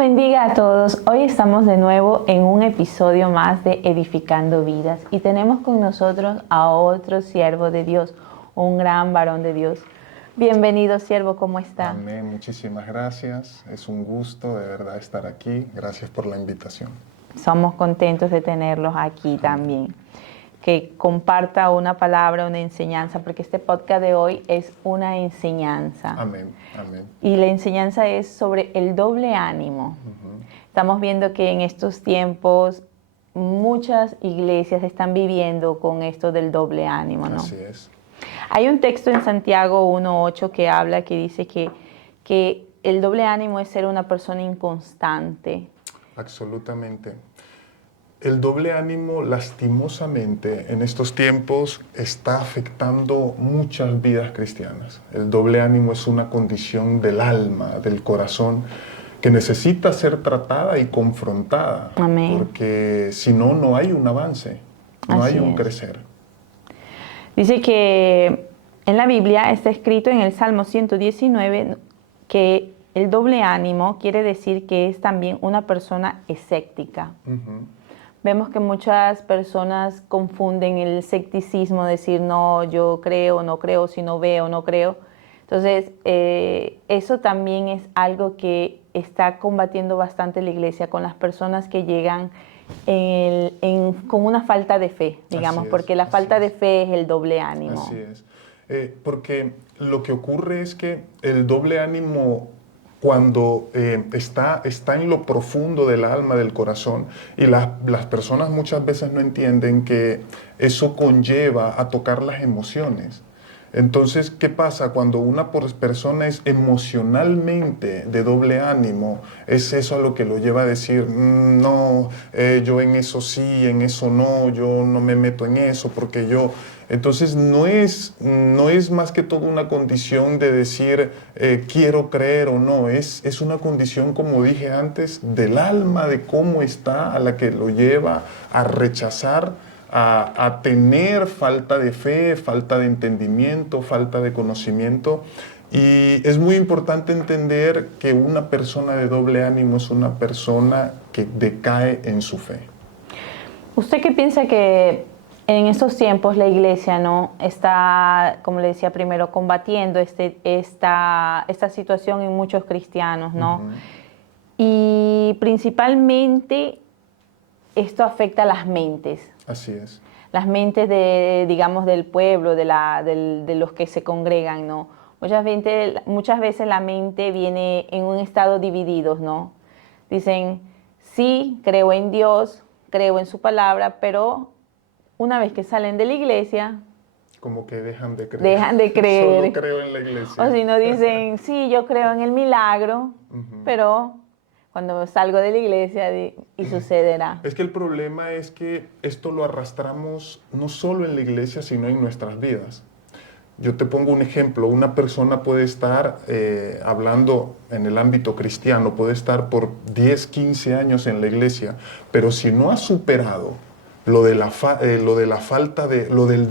bendiga a todos. Hoy estamos de nuevo en un episodio más de Edificando Vidas y tenemos con nosotros a otro siervo de Dios, un gran varón de Dios. Bienvenido, siervo, ¿cómo está? Amén, muchísimas gracias. Es un gusto de verdad estar aquí. Gracias por la invitación. Somos contentos de tenerlos aquí también. Que comparta una palabra, una enseñanza, porque este podcast de hoy es una enseñanza. Amén, amén. Y la enseñanza es sobre el doble ánimo. Estamos viendo que en estos tiempos muchas iglesias están viviendo con esto del doble ánimo, ¿no? Así es. Hay un texto en Santiago 1:8 que habla, que dice que el doble ánimo es ser una persona inconstante. Absolutamente. El doble ánimo, lastimosamente, en estos tiempos está afectando muchas vidas cristianas. El doble ánimo es una condición del alma, del corazón, que necesita ser tratada y confrontada. Amén. Porque si no, no hay un avance, no Así hay un es. crecer. Dice que en la Biblia está escrito en el Salmo 119 que el doble ánimo quiere decir que es también una persona escéptica. Vemos que muchas personas confunden el escepticismo, decir no, yo creo, no creo, si no veo, no creo. Entonces, eso también es algo que está combatiendo bastante la iglesia con las personas que llegan con una falta de fe, digamos, porque la falta de fe es el doble ánimo. Así es. Porque lo que ocurre es que el doble ánimo, cuando está en lo profundo del alma, del corazón, y las personas muchas veces no entienden que eso conlleva a tocar las emociones. Entonces, ¿qué pasa? Cuando una persona es emocionalmente de doble ánimo, es eso a lo que lo lleva a decir, no, yo en eso sí, en eso no, yo no me meto en eso porque yo... Entonces, no es más que todo una condición de decir, quiero creer o no, es una condición, como dije antes, del alma, de cómo está, a la que lo lleva a rechazar, a tener falta de fe, falta de entendimiento, falta de conocimiento. Y es muy importante entender que una persona de doble ánimo es una persona que decae en su fe. ¿Usted qué piensa que en estos tiempos la iglesia no está, como le decía primero, combatiendo esta situación en muchos cristianos, ¿no? Y principalmente esto afecta a las mentes. Así es. Las mentes digamos, del pueblo, de los que se congregan, ¿no? Muchas veces la mente viene en un estado dividido, ¿no? Dicen, sí, creo en Dios, creo en su palabra, pero una vez que salen de la iglesia, como que dejan de creer. Dejan de creer. Solo creo en la iglesia. O si no dicen, sí, yo creo en el milagro, pero cuando salgo de la iglesia y sucederá. Es que el problema es que esto lo arrastramos no solo en la iglesia, sino en nuestras vidas. Yo te pongo un ejemplo. Una persona puede estar hablando en el ámbito cristiano, puede estar por 10, 15 años en la iglesia, pero si no ha superado lo del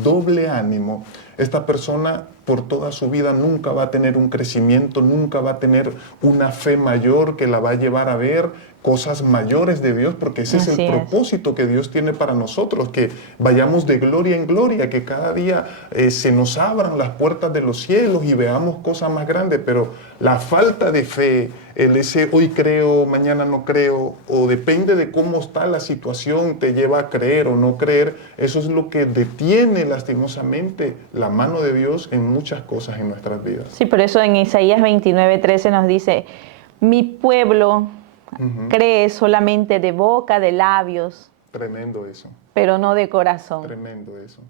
doble ánimo, esta persona por toda su vida nunca va a tener un crecimiento, nunca va a tener una fe mayor que la va a llevar a ver cosas mayores de Dios, porque ese es el propósito que Dios tiene para nosotros, que vayamos de gloria en gloria, que cada día se nos abran las puertas de los cielos y veamos cosas más grandes. Pero la falta de fe, ese hoy creo, mañana no creo, o depende de cómo está la situación, te lleva a creer o no creer, eso es lo que detiene lastimosamente la mano de Dios en muchas cosas en nuestras vidas. Sí, por eso en Isaías 29:13 nos dice, mi pueblo cree solamente de boca, de labios. Tremendo eso. Pero no de corazón. Tremendo eso.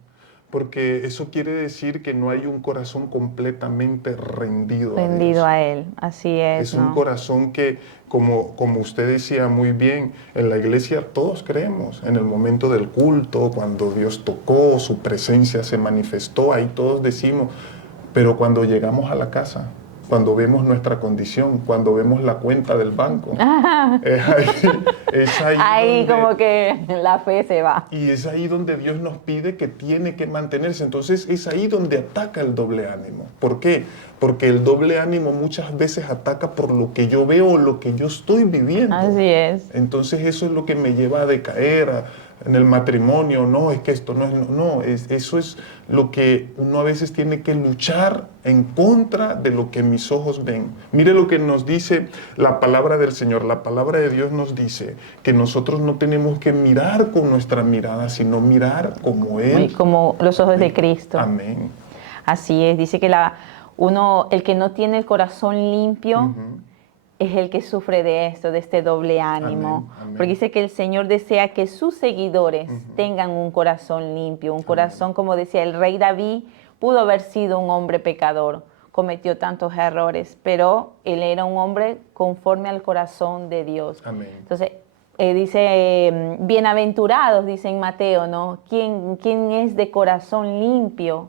Porque eso quiere decir que no hay un corazón completamente rendido a Dios. A Él, así es. Es un corazón que, como usted decía muy bien, en la iglesia todos creemos. En el momento del culto, cuando Dios tocó, su presencia se manifestó, ahí todos decimos. Pero cuando llegamos a la casa, cuando vemos nuestra condición, cuando vemos la cuenta del banco. Es ahí donde, como que la fe se va. y es ahí donde Dios nos pide que tiene que mantenerse. Entonces es ahí donde ataca el doble ánimo. ¿Por qué? Porque el doble ánimo muchas veces ataca por lo que yo veo o lo que yo estoy viviendo. Así es. Entonces eso es lo que me lleva a decaer en el matrimonio. No, es que esto no es... No, eso es lo que uno a veces tiene que luchar en contra de lo que mis ojos ven. Mire lo que nos dice la palabra del Señor. La palabra de Dios nos dice que nosotros no tenemos que mirar con nuestra mirada, sino mirar como Él. Como los ojos de Cristo. Amén. Así es. Dice que el que no tiene el corazón limpio es el que sufre de esto, de este doble ánimo. Amén, amén. Porque dice que el Señor desea que sus seguidores tengan un corazón limpio, un corazón, como decía el rey David, pudo haber sido un hombre pecador, cometió tantos errores, pero él era un hombre conforme al corazón de Dios. Amén. Entonces, dice, bienaventurados, dice en Mateo, ¿no? ¿Quién es de corazón limpio?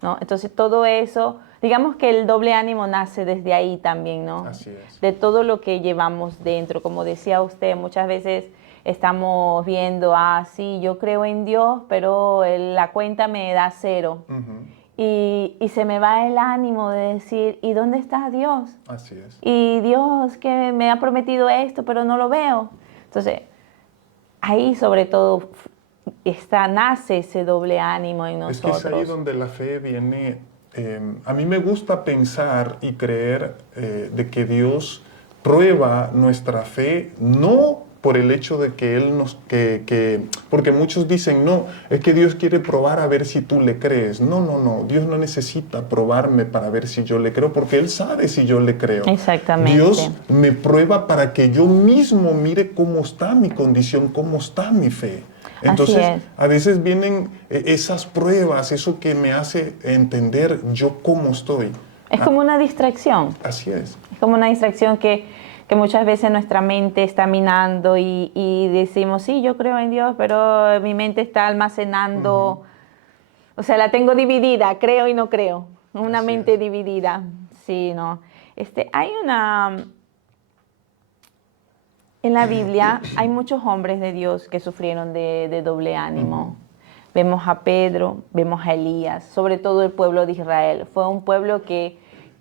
¿No? Entonces, todo eso, digamos que el doble ánimo nace desde ahí también, ¿no? Así es. De todo lo que llevamos dentro. Como decía usted, muchas veces estamos viendo, sí, yo creo en Dios, pero la cuenta me da 0. Y se me va el ánimo de decir, ¿y dónde está Dios? Así es. Y Dios que me ha prometido esto, pero no lo veo. Entonces, ahí sobre todo nace ese doble ánimo en nosotros. Es que es ahí donde la fe viene. A mí me gusta pensar y creer de que Dios prueba nuestra fe, no por el hecho de que Él porque muchos dicen, no, es que Dios quiere probar a ver si tú le crees. No, Dios no necesita probarme para ver si yo le creo, porque Él sabe si yo le creo. Exactamente. Dios me prueba para que yo mismo mire cómo está mi condición, cómo está mi fe. Entonces, a veces vienen esas pruebas, eso que me hace entender yo cómo estoy. Es como una distracción. Así es. Es como una distracción que muchas veces nuestra mente está minando y decimos, sí, yo creo en Dios, pero mi mente está almacenando, o sea, la tengo dividida, creo y no creo. Una Así mente es. dividida. Sí, no. En la Biblia hay muchos hombres de Dios que sufrieron de doble ánimo. Vemos a Pedro, vemos a Elías, sobre todo el pueblo de Israel. Fue un pueblo que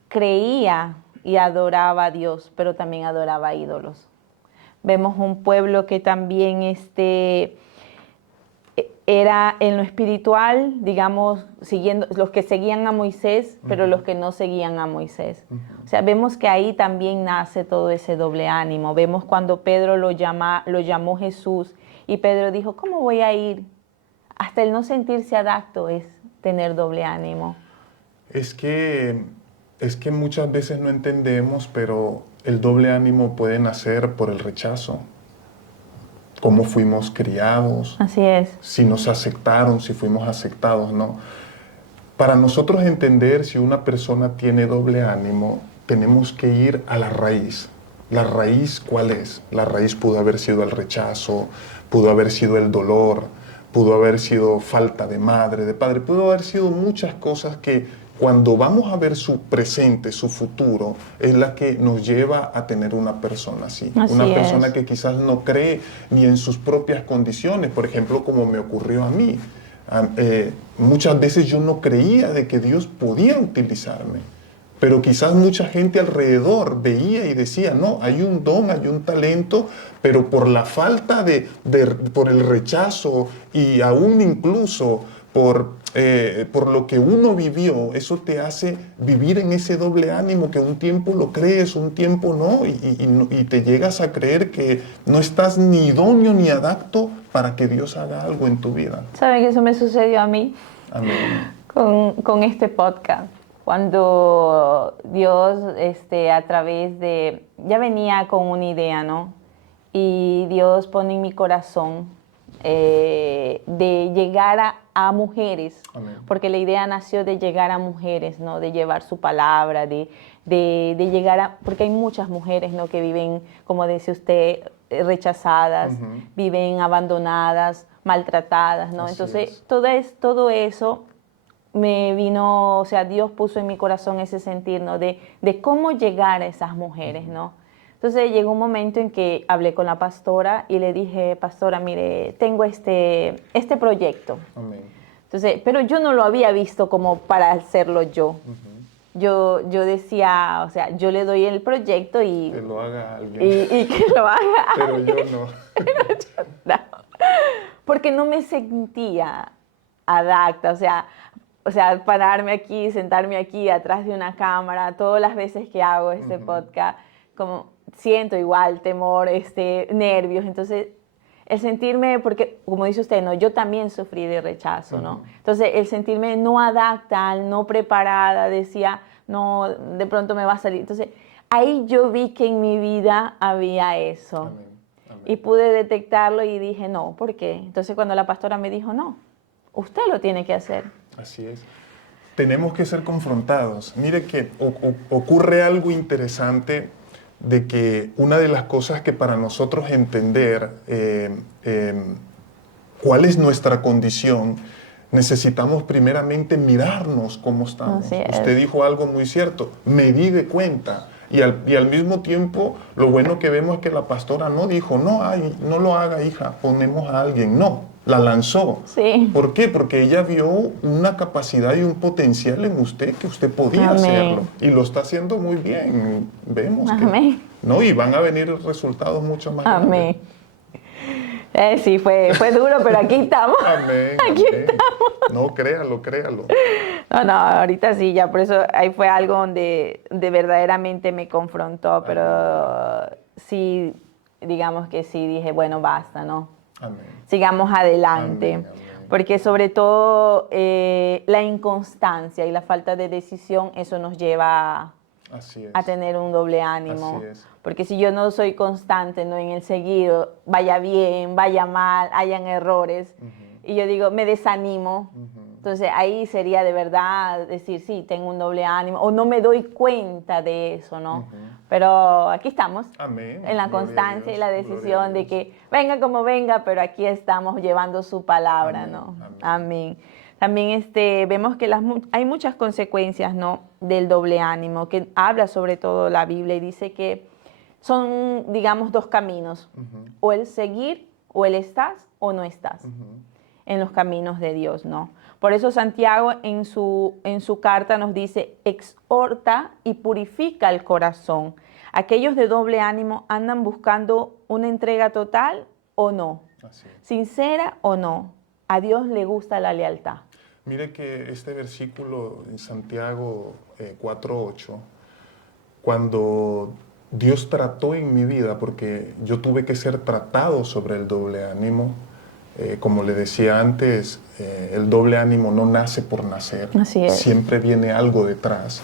creía y adoraba a Dios, pero también adoraba a ídolos. Vemos un pueblo que también era en lo espiritual, digamos, siguiendo los que seguían a Moisés, pero los que no seguían a Moisés. O sea, vemos que ahí también nace todo ese doble ánimo. Vemos cuando Pedro lo llamó Jesús y Pedro dijo, ¿cómo voy a ir? Hasta el no sentirse adapto es tener doble ánimo. Es que muchas veces no entendemos, pero el doble ánimo puede nacer por el rechazo. Cómo fuimos criados. Así es. Si nos aceptaron, si fuimos aceptados, ¿no? Para nosotros entender si una persona tiene doble ánimo, tenemos que ir a la raíz. ¿La raíz cuál es? La raíz pudo haber sido el rechazo, pudo haber sido el dolor, pudo haber sido falta de madre, de padre, pudo haber sido muchas cosas que cuando vamos a ver su presente, su futuro, es la que nos lleva a tener una persona así. Una persona que quizás no cree ni en sus propias condiciones, por ejemplo, como me ocurrió a mí. Muchas veces yo no creía de que Dios podía utilizarme, pero quizás mucha gente alrededor veía y decía, no, hay un don, hay un talento, pero por la falta por el rechazo y aún incluso por lo que uno vivió, eso te hace vivir en ese doble ánimo que un tiempo lo crees, un tiempo no, y te llegas a creer que no estás ni idóneo ni adapto para que Dios haga algo en tu vida. ¿Saben que eso me sucedió a mí? Amén. Con este podcast. Cuando Dios, a través de... Ya venía con una idea, ¿no? Y Dios pone en mi corazón de llegar a mujeres. Amén. Porque la idea nació de llegar a mujeres, ¿no? De llevar su palabra, de llegar a... Porque hay muchas mujeres, ¿no? Que viven, como dice usted, rechazadas, viven abandonadas, maltratadas, ¿no? Así Entonces, es. todo eso me vino, o sea, Dios puso en mi corazón ese sentir, ¿no? De cómo llegar a esas mujeres, ¿no? Entonces llegó un momento en que hablé con la pastora y le dije, pastora, mire, tengo este proyecto. Amén. Entonces, pero yo no lo había visto como para hacerlo yo. Yo decía, o sea, yo le doy el proyecto y... Que lo haga alguien. Y que lo haga. Pero yo no. No, porque no me sentía adapta, o sea, pararme aquí, sentarme aquí atrás de una cámara, todas las veces que hago este podcast, como siento igual temor, nervios, entonces el sentirme, porque como dice usted, no, yo también sufrí de rechazo, ¿no? Entonces el sentirme no adapta, no preparada, decía, no, de pronto me va a salir, entonces ahí yo vi que en mi vida había eso. Amén. Amén. Y pude detectarlo y dije, no, ¿por qué? Entonces cuando la pastora me dijo, no, usted lo tiene que hacer. Así es. Tenemos que ser confrontados. Mire que ocurre algo interesante de que una de las cosas que para nosotros entender cuál es nuestra condición, necesitamos primeramente mirarnos cómo estamos. Así es. Usted dijo algo muy cierto, me di de cuenta. Y al mismo tiempo, lo bueno que vemos es que la pastora no dijo, no, ay, no lo haga, hija, ponemos a alguien. No, la lanzó. Sí. ¿Por qué? Porque ella vio una capacidad y un potencial en usted que usted podía Amén. hacerlo. Y lo está haciendo muy bien. Vemos Amén. que... No, y van a venir resultados mucho más Amén. grandes. Sí, fue duro, pero aquí estamos. Amén. Aquí Amén. No, créalo, créalo. No, ahorita sí, ya por eso ahí fue algo donde verdaderamente me confrontó, pero sí, digamos que sí, dije, bueno, basta, ¿no? Amén. Sigamos adelante. Amén, amén. Porque sobre todo la inconstancia y la falta de decisión, eso nos lleva Así es. a tener un doble ánimo. Así es. Porque si yo no soy constante, ¿no?, en el seguir, vaya bien, vaya mal, hayan errores, y yo digo, me desanimo, entonces ahí sería de verdad decir, sí, tengo un doble ánimo, o no me doy cuenta de eso, ¿no? Pero aquí estamos, Amén. en la Gloria a constancia Dios, y la gloria a decisión de Dios. que venga como venga, pero aquí estamos llevando su palabra, Amén, ¿no? amén. Amén. También vemos que hay muchas consecuencias, ¿no?, del doble ánimo, que habla sobre todo la Biblia y dice que son, digamos, dos caminos, o el seguir, o el estás o no estás en los caminos de Dios, ¿no? Por eso Santiago en su carta nos dice, exhorta y purifica el corazón. Aquellos de doble ánimo andan buscando una entrega total o no, Así es. sincera o no. A Dios le gusta la lealtad. Mire que este versículo en Santiago 4:8, cuando Dios trató en mi vida, porque yo tuve que ser tratado sobre el doble ánimo, como le decía antes, el doble ánimo no nace por nacer, Así es. siempre viene algo detrás.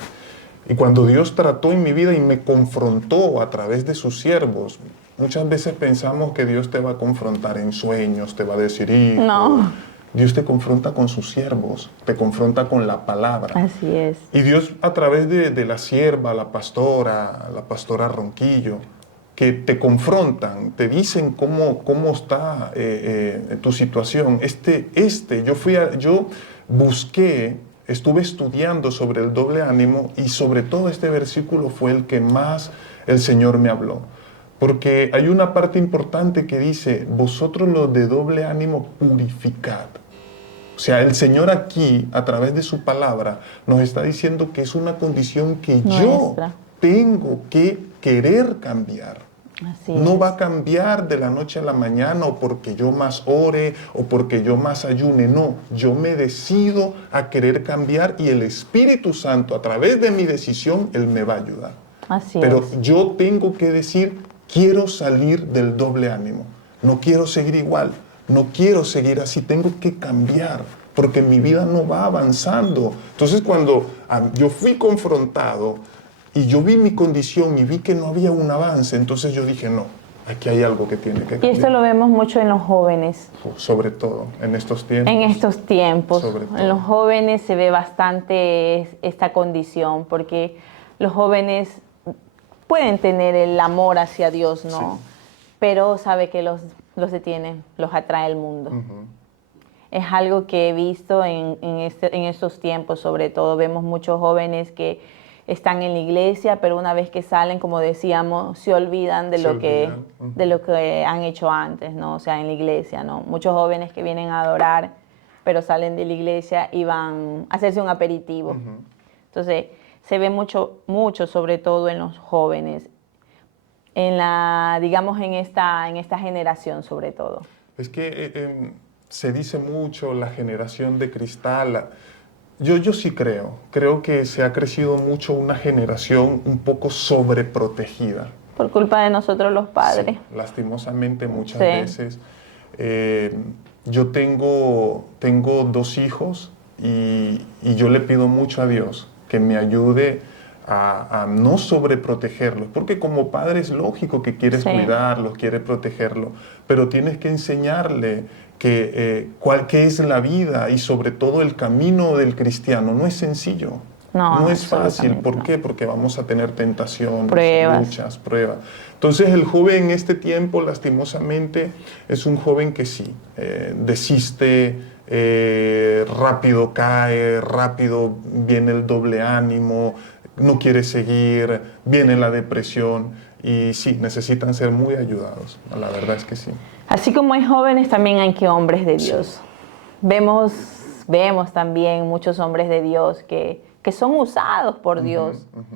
Y cuando Dios trató en mi vida y me confrontó a través de sus siervos, muchas veces pensamos que Dios te va a confrontar en sueños, te va a decir, hijo. No. Dios te confronta con sus siervos, te confronta con la palabra. Así es. Y Dios a través de la sierva, la pastora Ronquillo, que te confrontan, te dicen cómo está tu situación. Yo busqué, estuve estudiando sobre el doble ánimo y sobre todo este versículo fue el que más el Señor me habló. Porque hay una parte importante que dice, vosotros los de doble ánimo purificad. O sea, el Señor aquí, a través de su palabra, nos está diciendo que es una condición que yo tengo que querer cambiar. Así no es. va a cambiar de la noche a la mañana o porque yo más ore o porque yo más ayune. No, yo me decido a querer cambiar y el Espíritu Santo, a través de mi decisión, Él me va a ayudar. Así Pero es. yo tengo que decir, quiero salir del doble ánimo. No quiero seguir igual. No quiero seguir así. Tengo que cambiar porque mi vida no va avanzando. Entonces, cuando yo fui confrontado y yo vi mi condición y vi que no había un avance, entonces yo dije, no, aquí hay algo que tiene que cambiar. Y esto lo vemos mucho en los jóvenes. Sobre todo, en estos tiempos. En estos tiempos. Sobre todo. En los jóvenes se ve bastante esta condición, porque los jóvenes pueden tener el amor hacia Dios, ¿no? Sí. Pero sabe que los detienen, los atrae el mundo. es algo que he visto en estos tiempos, sobre todo. Vemos muchos jóvenes que están en la iglesia, pero una vez que salen, como decíamos, se olvidan de Se lo que, olvidan. Ujú. de lo que han hecho antes, ¿no? O sea, en la iglesia, ¿no? Muchos jóvenes que vienen a adorar, pero salen de la iglesia y van a hacerse un aperitivo. Ujú. Entonces, se ve mucho, mucho, sobre todo en los jóvenes, digamos, en esta generación, sobre todo. Es que se dice mucho la generación de cristal. Yo sí creo que se ha crecido mucho una generación un poco sobreprotegida. Por culpa de nosotros los padres. Sí, lastimosamente muchas Sí. veces. Eh, yo tengo 2 hijos y yo le pido mucho a Dios que me ayude a no sobreprotegerlos, porque como padre es lógico que quieres Sí. cuidarlos, quieres protegerlos, pero tienes que enseñarle qué es la vida y sobre todo el camino del cristiano. No es sencillo. No es fácil. absolutamente ¿Por no. qué? Porque vamos a tener tentaciones, Pruebas. luchas, pruebas. Entonces el joven en este tiempo, lastimosamente, es un joven que sí, desiste, rápido cae, rápido viene el doble ánimo, no quiere seguir, viene la depresión y sí, necesitan ser muy ayudados. La verdad es que sí. Así como hay jóvenes, también hay que hombres de Dios. Sí. Vemos también muchos hombres de Dios que son usados por Dios, Ujú, ujú.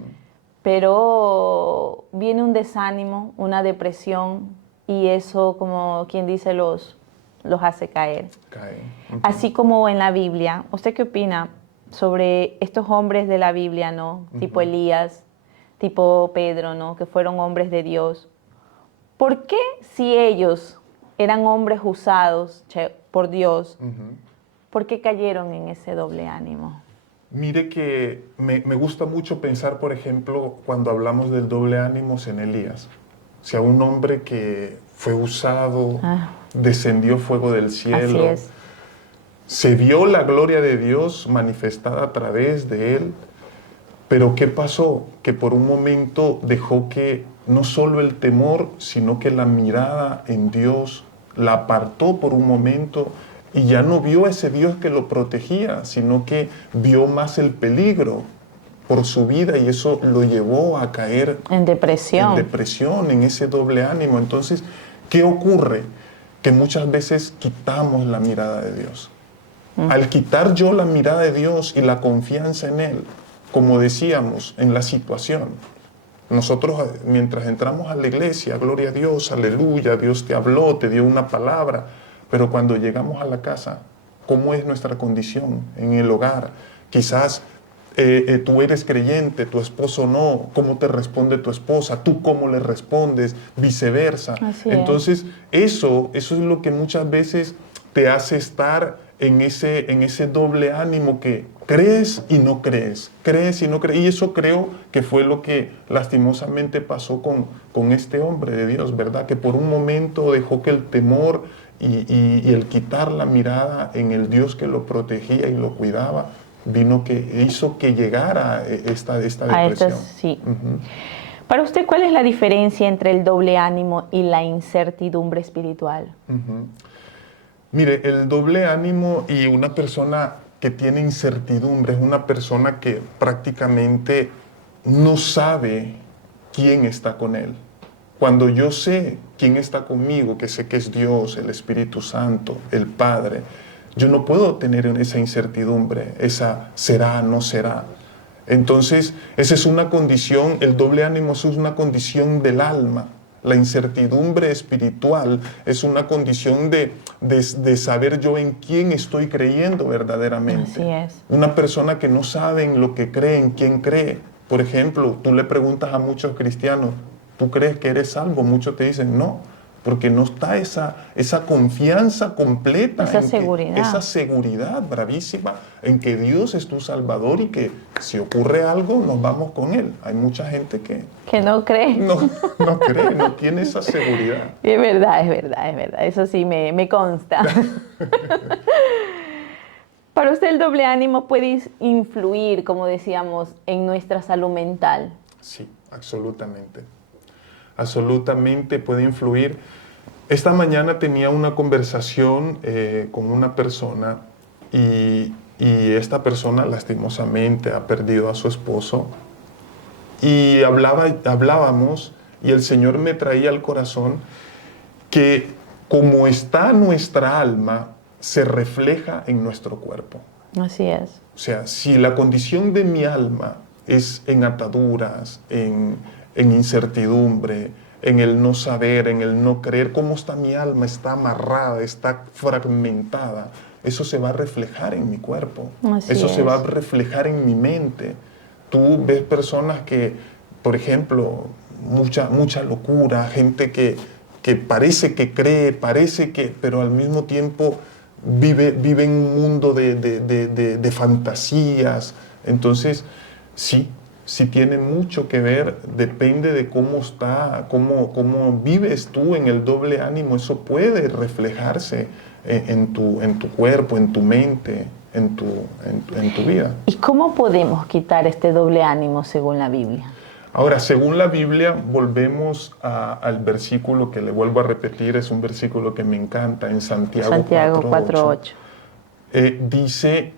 pero viene un desánimo, una depresión, y eso, como quien dice, los hace caer. Cae. Ujú. Así como en la Biblia, ¿usted qué opina sobre estos hombres de la Biblia, ¿no? Tipo Ujú. Elías, tipo Pedro, ¿no? Que fueron hombres de Dios. ¿Por qué si ellos eran hombres usados por Dios, Ujú. por qué cayeron en ese doble ánimo? Mire que me gusta mucho pensar, por ejemplo, cuando hablamos del doble ánimo en Elías. O sea, un hombre que fue usado, Ah, descendió fuego del así cielo, es. se vio la gloria de Dios manifestada a través de él, pero ¿qué pasó? Que por un momento dejó que no solo el temor, sino que la mirada en Dios la apartó por un momento y ya no vio a ese Dios que lo protegía, sino que vio más el peligro por su vida y eso lo llevó a caer En depresión. en ese doble ánimo. Entonces, ¿qué ocurre? Que muchas veces quitamos la mirada de Dios. Al quitar yo la mirada de Dios y la confianza en Él, como decíamos, en la situación, nosotros mientras entramos a la iglesia, gloria a Dios, aleluya, Dios te habló, te dio una palabra, pero cuando llegamos a la casa, ¿cómo es nuestra condición en el hogar? Quizás tú eres creyente, tu esposo no, ¿cómo te responde tu esposa? ¿Tú cómo le respondes? Viceversa. Así es. Entonces, eso es lo que muchas veces te hace estar en ese doble ánimo que crees y no crees, crees y no crees. Y eso creo que fue lo que lastimosamente pasó con este hombre de Dios, ¿verdad? Que por un momento dejó que el temor y el quitar la mirada en el Dios que lo protegía y lo cuidaba, hizo que llegara esta depresión. Sí. Ujú. Para usted, ¿cuál es la diferencia entre el doble ánimo y la incertidumbre espiritual? Ujú. Mire, el doble ánimo y una persona que tiene incertidumbre es una persona que prácticamente no sabe quién está con él. Cuando yo sé quién está conmigo, que sé que es Dios, el Espíritu Santo, el Padre, yo no puedo tener esa incertidumbre, esa será, no será. Entonces, esa es una condición, el doble ánimo es una condición del alma. La incertidumbre espiritual es una condición de saber yo en quién estoy creyendo verdaderamente. Así es. Una persona que no sabe en lo que cree, en quién cree. Por ejemplo, tú le preguntas a muchos cristianos, ¿tú crees que eres salvo? Muchos te dicen no, porque no está esa confianza completa, Esa seguridad. esa seguridad bravísima en que Dios es tu Salvador y que si ocurre algo nos vamos con Él. Hay mucha gente que Que no cree. no cree, no tiene esa seguridad. Es verdad, es verdad, es verdad. Eso sí me consta. Para usted el doble ánimo puede influir, como decíamos, en nuestra salud mental. Sí, absolutamente. Absolutamente puede influir. Esta mañana tenía una conversación con una persona y esta persona lastimosamente ha perdido a su esposo y hablábamos y el Señor me traía al corazón que como está nuestra alma, se refleja en nuestro cuerpo. Así es. O sea, si la condición de mi alma es en ataduras, en incertidumbre, en el no saber, en el no creer, cómo está mi alma, está amarrada, está fragmentada, eso se va a reflejar en mi cuerpo. Así Eso se va a es. reflejar en mi mente. Tú ves personas que, por ejemplo, mucha locura, gente que parece que cree, pero al mismo tiempo vive en un mundo de fantasías. Entonces, sí tiene mucho que ver, depende de cómo vives tú en el doble ánimo, eso puede reflejarse en tu cuerpo, en tu mente, en tu vida. ¿Y cómo podemos quitar este doble ánimo según la Biblia? Ahora, según la Biblia, volvemos al versículo que le vuelvo a repetir, es un versículo que me encanta, en Santiago 4:8. 4:8. Dice,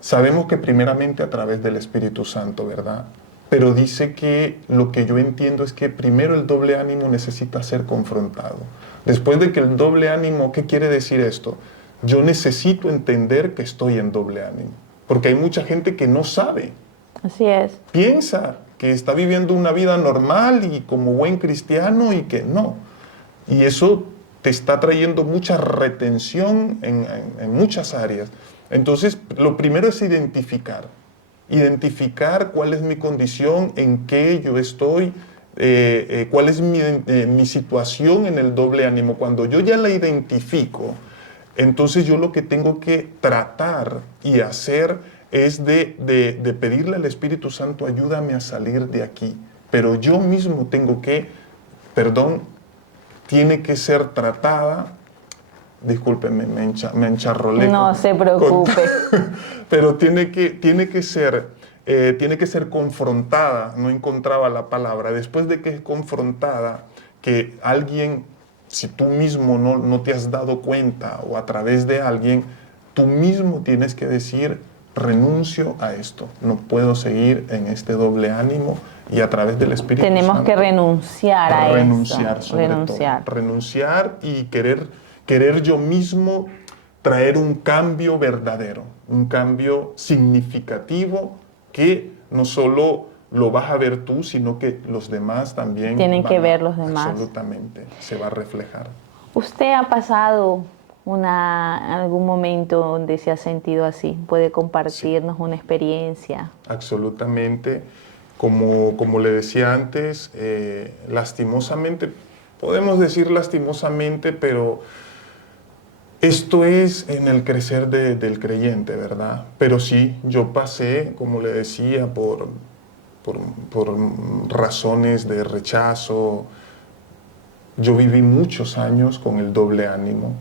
sabemos que primeramente a través del Espíritu Santo, ¿verdad? Pero dice que lo que yo entiendo es que primero el doble ánimo necesita ser confrontado. Después de que el doble ánimo, ¿qué quiere decir esto? Yo necesito entender que estoy en doble ánimo, porque hay mucha gente que no sabe. Así es. Piensa que está viviendo una vida normal y como buen cristiano y que no. Y eso te está trayendo mucha retención en muchas áreas. Entonces, lo primero es identificar cuál es mi condición, en qué yo estoy, cuál es mi situación en el doble ánimo. Cuando yo ya la identifico, entonces yo lo que tengo que tratar y hacer es de pedirle al Espíritu Santo, ayúdame a salir de aquí. Pero yo mismo tengo que, tiene que ser tratada. Discúlpeme, me encharrolé. No se preocupe. Pero tiene que ser confrontada, no encontraba la palabra. Después de que es confrontada, que alguien, si tú mismo no te has dado cuenta o a través de alguien, tú mismo tienes que decir, renuncio a esto, no puedo seguir en este doble ánimo y a través del Espíritu Tenemos Santo, que renunciar a renunciar eso. sobre todo. Renunciar y querer yo mismo traer un cambio verdadero, un cambio significativo que no solo lo vas a ver tú, sino que los demás también Tienen que ver los demás. Absolutamente, se va a reflejar. ¿Usted ha pasado algún momento donde se ha sentido así? ¿Puede compartirnos una experiencia? Absolutamente. Como le decía antes, lastimosamente, podemos decir lastimosamente, pero esto es en el crecer del creyente, ¿verdad? Pero sí, yo pasé, como le decía, por razones de rechazo. Yo viví muchos años con el doble ánimo,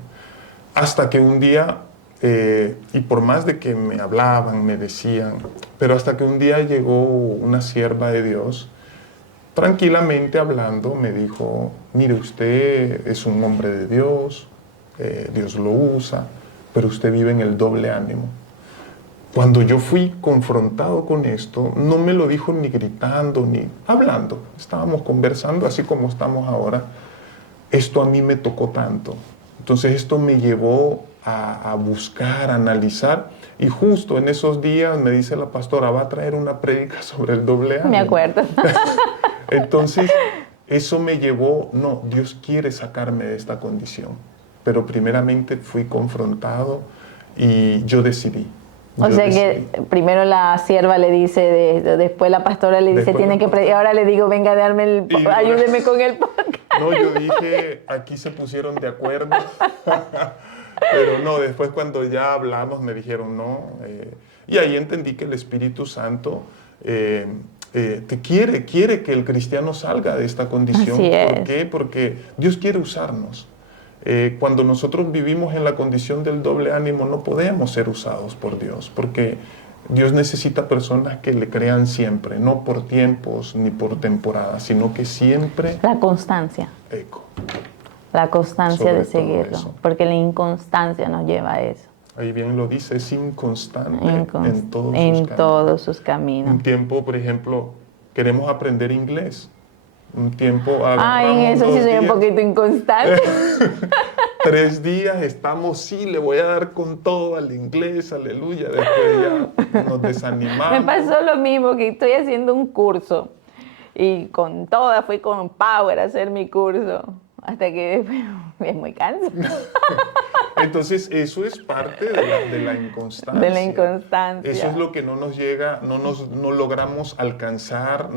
hasta que un día, y por más de que me hablaban, me decían, pero hasta que un día llegó una sierva de Dios, tranquilamente hablando, me dijo, mire, usted es un hombre de Dios, Dios lo usa, pero usted vive en el doble ánimo. Cuando yo fui confrontado con esto, no me lo dijo ni gritando ni hablando, estábamos conversando así como estamos ahora. Esto a mí me tocó tanto. Entonces esto me llevó a buscar, a analizar, y justo en esos días me dice la pastora, va a traer una prédica sobre el doble ánimo. Me acuerdo. Entonces eso me llevó, no, Dios quiere sacarme de esta condición, pero primeramente fui confrontado y yo decidí. O sea que primero la sierva le dice, después la pastora le dice, tiene que y ahora le digo, venga, ayúdeme con el podcast. No, yo dije, aquí se pusieron de acuerdo. Pero no, después cuando ya hablamos me dijeron no. Y ahí entendí que el Espíritu Santo quiere que el cristiano salga de esta condición. Así es. ¿Por qué? Porque Dios quiere usarnos. Cuando nosotros vivimos en la condición del doble ánimo, no podemos ser usados por Dios, porque Dios necesita personas que le crean siempre, no por tiempos ni por temporadas, sino que siempre... La constancia. Eco. La constancia Sobre de todo seguirlo, eso. porque la inconstancia nos lleva a eso. Ahí bien lo dice, es inconstante en todos sus En caminos. todos sus caminos. Un tiempo, por ejemplo, queremos aprender inglés. Un tiempo Ay, en agarramos eso sí 2 soy un días, poquito inconstante. 3 días, estamos, sí, le voy a dar con todo al inglés, aleluya. Después ya nos Me desanimamos. pasó lo mismo, que estoy haciendo un curso y con toda fui con power a hacer mi curso, hasta que es muy cansado. Entonces, eso es parte de la inconstancia. De la inconstancia. Eso es lo que no nos llega, no logramos alcanzar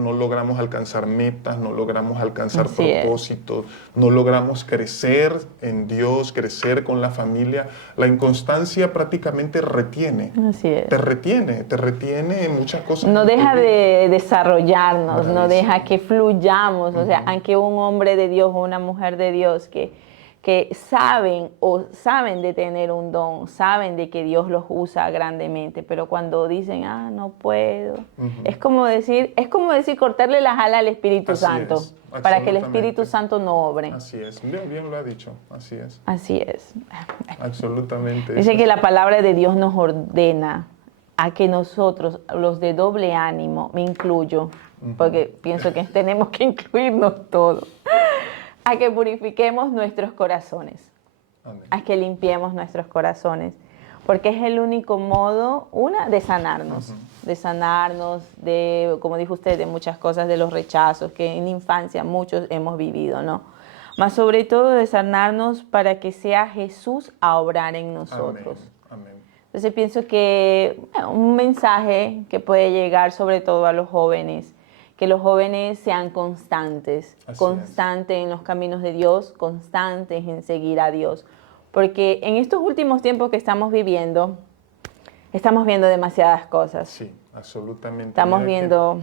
metas, no logramos alcanzar Así es. propósitos, no logramos crecer en Dios, crecer con la familia. La inconstancia prácticamente retiene. Así es. Te retiene en muchas cosas. No en tu deja vida. de desarrollarnos, no Bravísimo. deja que fluyamos. O sea, aunque un hombre de Dios o una mujer de Dios que saben de tener un don, saben de que Dios los usa grandemente, pero cuando dicen, no puedo, es como decir cortarle las alas al Espíritu Así Santo, es, para que el Espíritu absolutamente. Santo no obre. Así es, bien lo ha dicho, así es, Así es. absolutamente. Dice eso que es. la palabra de Dios nos ordena a que nosotros, los de doble ánimo, me incluyo, porque pienso que tenemos que incluirnos todos, a que purifiquemos nuestros corazones, Amén. a que limpiemos nuestros corazones, porque es el único modo, de sanarnos, como dijo usted, de muchas cosas, de los rechazos que en infancia muchos hemos vivido, ¿no? Más sobre todo de sanarnos para que sea Jesús a obrar en nosotros. Amén. Entonces pienso que un mensaje que puede llegar sobre todo a los jóvenes, que los jóvenes sean constantes, constantes en los caminos de Dios, constantes en seguir a Dios. Porque en estos últimos tiempos que estamos viendo demasiadas cosas. Sí, absolutamente. Estamos viendo...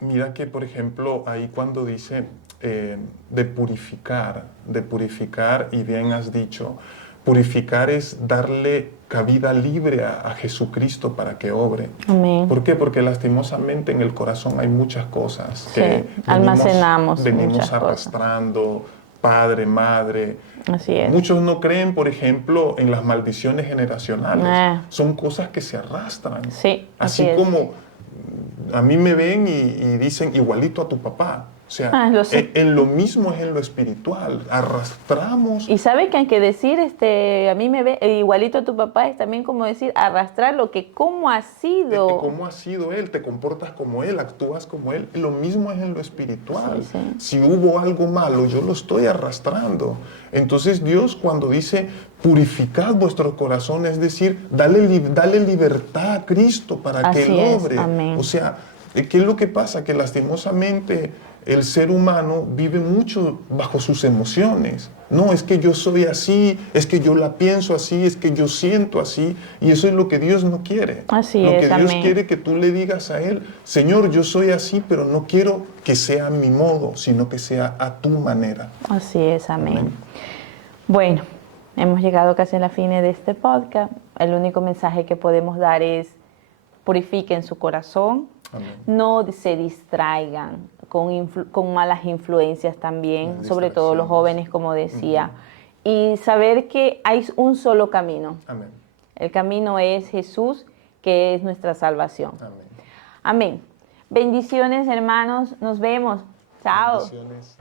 Mira que, por ejemplo, ahí cuando dice de purificar, y bien has dicho, purificar es darle cabida libre a Jesucristo para que obre. Amén. ¿Por qué? Porque lastimosamente en el corazón hay muchas cosas que almacenamos venimos muchas arrastrando, padre, madre. Así es. Muchos no creen, por ejemplo, en las maldiciones generacionales. Son cosas que se arrastran. Sí, así es. Como a mí me ven y dicen igualito a tu papá. O sea, en lo mismo es en lo espiritual. Arrastramos. Y sabe que hay que decir, a mí me ve igualito a tu papá, es también como decir, arrastrar lo que cómo ha sido. Cómo ha sido él, te comportas como él, actúas como él. Lo mismo es en lo espiritual. Sí. Si hubo algo malo, yo lo estoy arrastrando. Entonces Dios cuando dice, purificad vuestro corazón, es decir, dale libertad a Cristo para que Él obre. Amén. O sea, ¿qué es lo que pasa? Que lastimosamente el ser humano vive mucho bajo sus emociones. No, es que yo soy así, es que yo la pienso así, es que yo siento así. Y eso es lo que Dios no quiere. Así lo es, que Dios amén. quiere que tú le digas a Él, Señor, yo soy así, pero no quiero que sea a mi modo, sino que sea a tu manera. Así es, amén. Bueno, hemos llegado casi a la fin de este podcast. El único mensaje que podemos dar es, purifiquen su corazón. Amén. No se distraigan con malas influencias también, sobre todo los jóvenes, como decía. Y saber que hay un solo camino. Amén. El camino es Jesús, que es nuestra salvación. Amén. Amén. Bendiciones, hermanos. Nos vemos. Chao. Bendiciones.